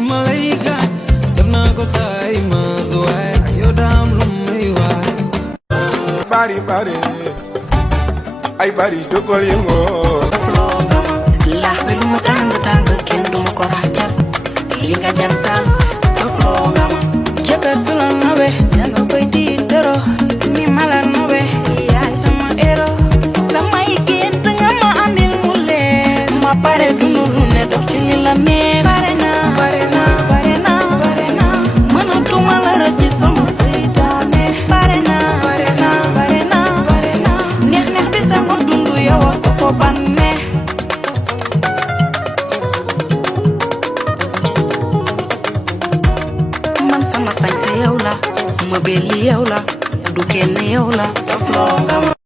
malayka dana ko say ma zoay yo dam lu may way bari bari ay bari dokol yengo la belu mu tang tang ken duma ko rajal li nga jantal doflo gama jaka sula nabe danga koy di dero ni mala nabe yaay sama ero sama igen nga ma andil mule ma pare dunu ne dof ci la ne barena mana tuma la raji sama seydane barena neex bi sama dundu yow ko banne man sama sañ sa yow la ma belli yow la du kenn yow la daf loo